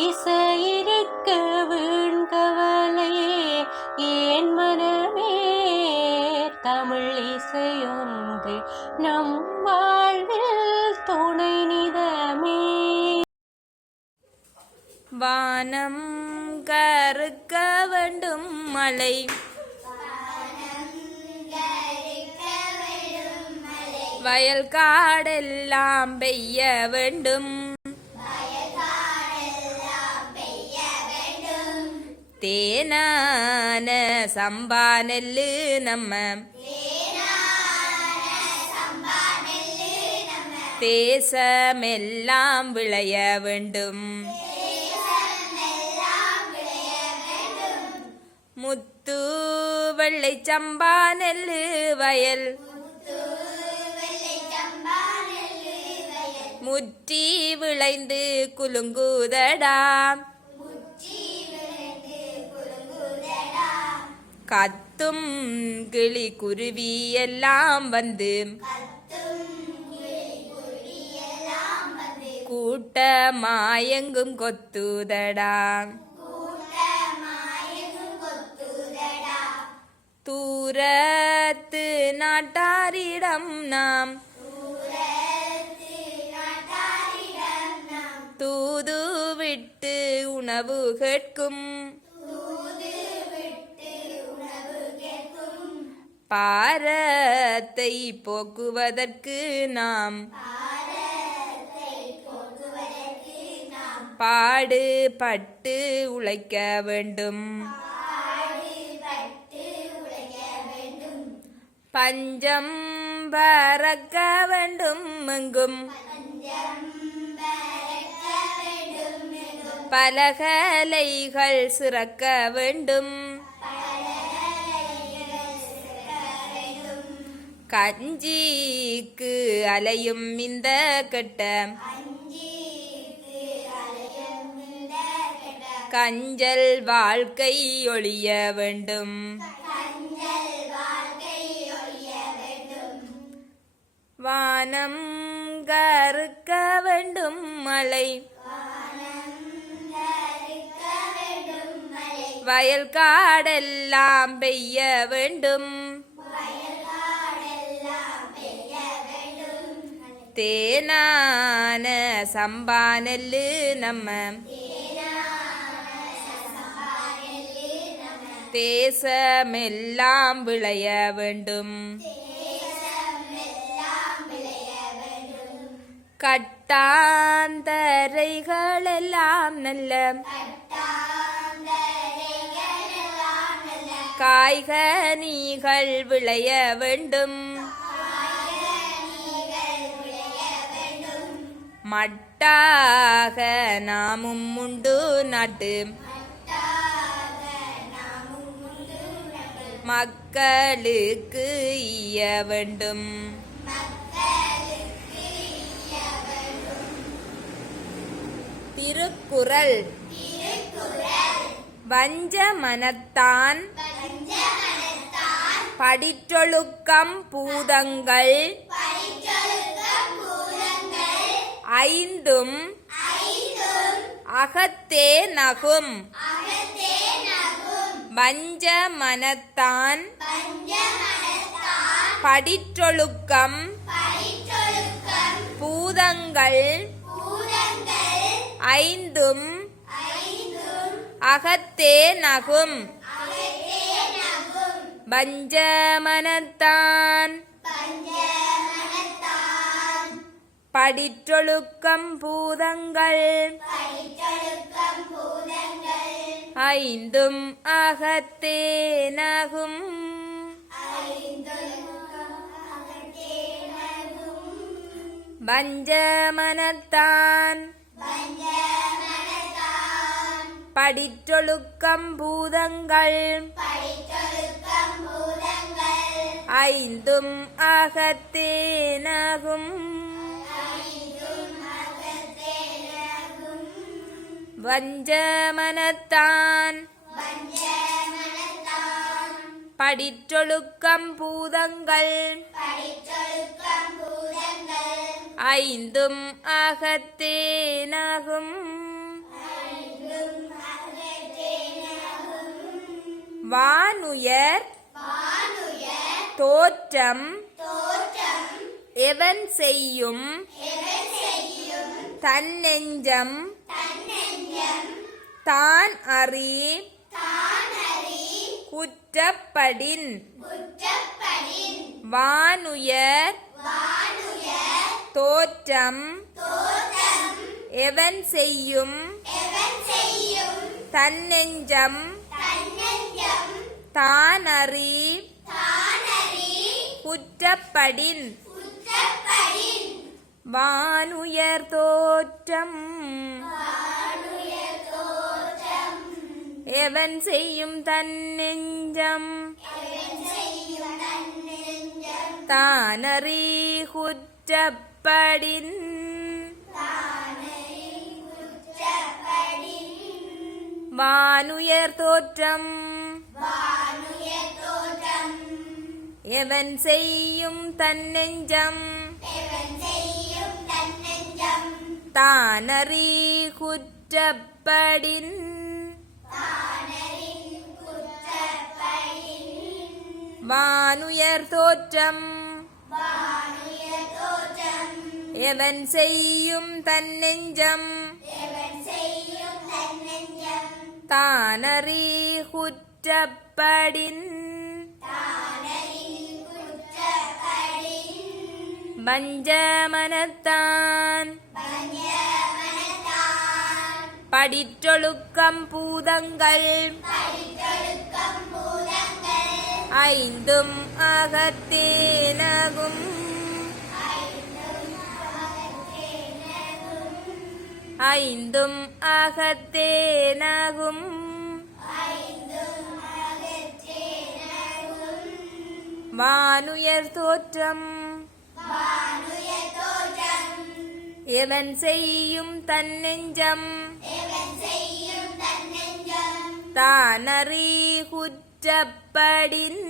இசையிருக்க வீண்கவலையே ஏன் மனமே தமிழ் இசையொன்று நம் வாழ்வில் துணை நிதமே. வானம் கருக்க வேண்டும் மழை வயல் காடெல்லாம் பெய்ய வேண்டும் தேனான சம்பா நெல்லு நம்ம தேசமெல்லாம் விளைய வேண்டும் முத்து வெள்ளை சம்பா நெல்லு வயல் முற்றி விளைந்து குலுங்குதடா கத்தும் கிளி குருவி எல்லாம் வந்து கூட்டமாயெங்கும் கொத்துதடா தூரத்து நாட்டாரிடம் நாம் தூது விட்டு உணவு கேட்கும் பாரத்தை போக்குவதற்கு நாம் பாடுபட்டு உழைக்க வேண்டும் பஞ்சம் பறக்க வேண்டும் எங்கும் பலகலைகள் சிறக்க வேண்டும் கஞ்சிக்கு அலையும் இந்த கெட்ட கஞ்சல் வாழ்க்கை ஒழிய வேண்டும் வானம் கருக்க வேண்டும் மழை வயல் காடெல்லாம் பெய்ய வேண்டும் தேனான சம்பா நெல்லு நம்ம தேசமெல்லாம் விளைய வேண்டும் கட்டாந்தரைகளெல்லாம் நல்ல காய்கனிகள் விளைய வேண்டும் மட்டாக நாமும் உண்டு நாட்டு மக்களுக்கு ஈய வேண்டும் திருக்குறள் வஞ்ச மனத்தான் படிற்றொழுக்கம் பூதங்கள் ஐந்தும் அகத்தே நகும் வஞ்ச மனத்தான் படிற்றொழுக்கம் பூதங்கள் ஐந்தும் அகத்தே நகும் வஞ்ச மனத்தான் படிற்றொழுக்கம் பூதங்கள் ஐந்தும் அகத்தே நகும் வஞ்ச மனத்தான் படிற்றொழுக்கம் பூதங்கள் ஐந்தும் அகத்தே நகும் வஞ்ச மனத்தான் படிற்றொழுக்கம் பூதங்கள் ஐந்தும் அகத்தே நகும் வானுயர் தோற்றம் எவன் செய்யும் தன்னெஞ்சம் தான் அறி குற்றப்படின் வானுயர் தோற்றம் எவன் செய்யும் தன்னெஞ்சம் தான் அறி குற்றப்படின் வானுயர் தோற்றம் எவன் செய்யும் தன்னெஞ்சம் தானறி குற்றப்படின் வானுயர் தோற்றம் எவன் செய்யும் தன்னெஞ்சம் தானறி குற்றப்படின் வானுயர் தோற்றம் எவன் செய்யும் தன்னெஞ்சம் தானறி குற்றப்படின் வஞ்சமனத்தான் படிற்றொழுக்கம் பூதங்கள் ஐந்தும் அகத்தேனகும் ஐந்தும் அகத்தேனகும் வானுயர் தோற்றம் எவன் செய்யும் தன்னெஞ்சம் தானறி குற்றப்படின்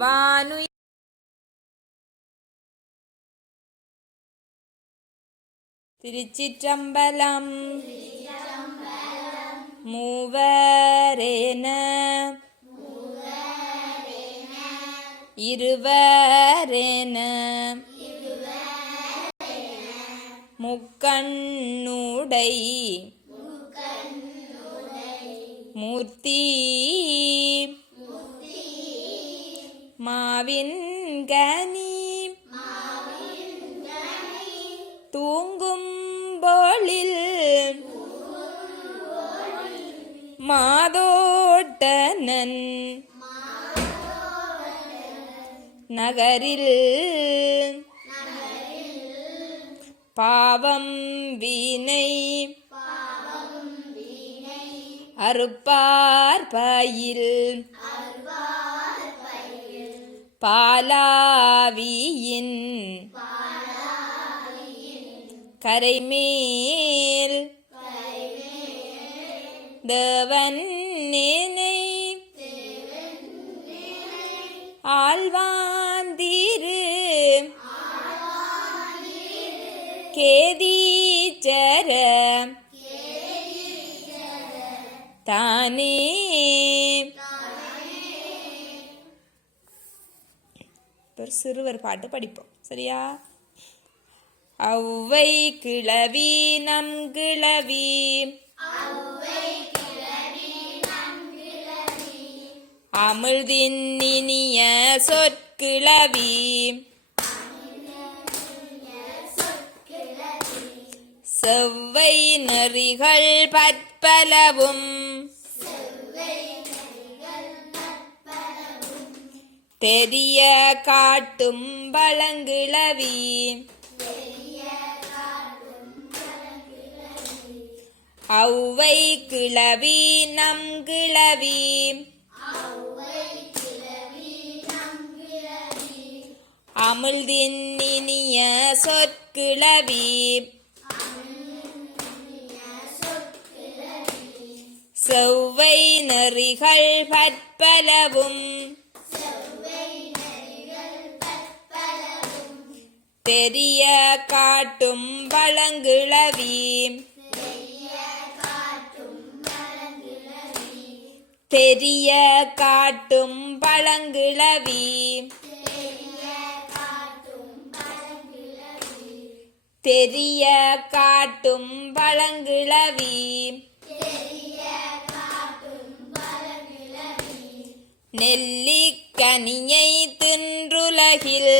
வானுயர் திருச்சிற்றம்பலம் மூவரேன இருவரேன முக்கண்ணுடை மூர்த்தி மாவின் கனி தூங்கும் பொழில் மாதோட்டனன் நகரில் பாவம் வீணை அறுப்பார் பயில் பாலாவியின் கரைமேல் தேவன் நேனை ஆழ்வாந்திரு கேதீச்சர தானே ஒரு சிறுவர் பாட்டு படிப்போம் சரியா? ஔவை கிளவி நம் கிளவி அமிழ்தின் இனிய சொற்கிளவி செவ்வை நெறிகள் பற்பலவும் தெரிய காட்டும் பழங்கிளவி ஔவை கிளவி நம் கிளவி அமிழ்தின் இனிய சொற்கிளவி செவ்வை நெறிகள் பற்பலவும் தெரிய காட்டும் பழங்கிளவி தெரிய காட்டும் பழங்கிழவி தெரிய காட்டும் பழங்கிழவி நெல்லிக்கனியை தின்றுலகில்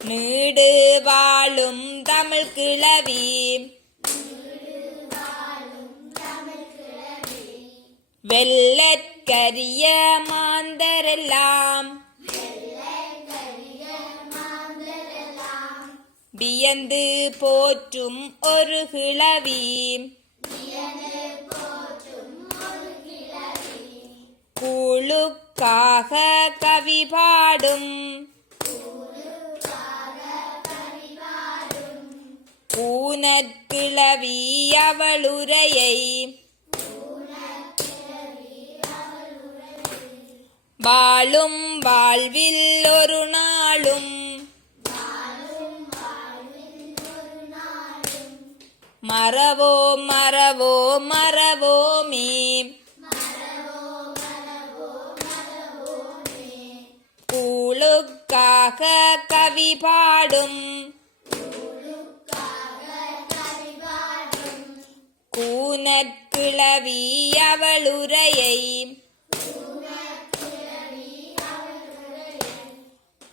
நீடு வாழும் தமிழ் கிழவி வெள்ளற்கரிய மாந்தரெல்லாம் வியந்து போற்றும் ஒரு கிழவி கூழுக்காக கவி பாடும் ஊனற்கிழவி அவளுரையை வாழும் வாழ்வில் ஒரு நாளும் மறவோ மறவோ மறவோமே கூழுக்காக கவி பாடும் கூனற்கிழவி அவளுரையை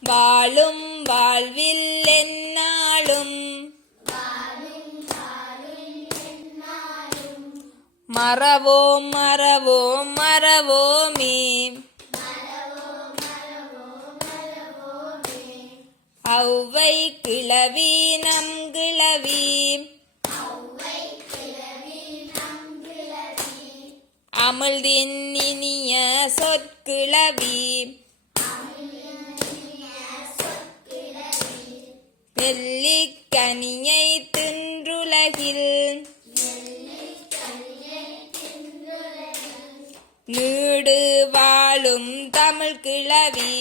வாழும் வாழ்வில் எந்நாளும் மறவோம் மறவோம் மறவோமே ஔவை கிழவி நம் கிழவி அமிழ்தின் இனிய சொற்கிழவி நெல்லிக்கனியை தின்றுலகில் நீடு வாழும் தமிழ் கிழவி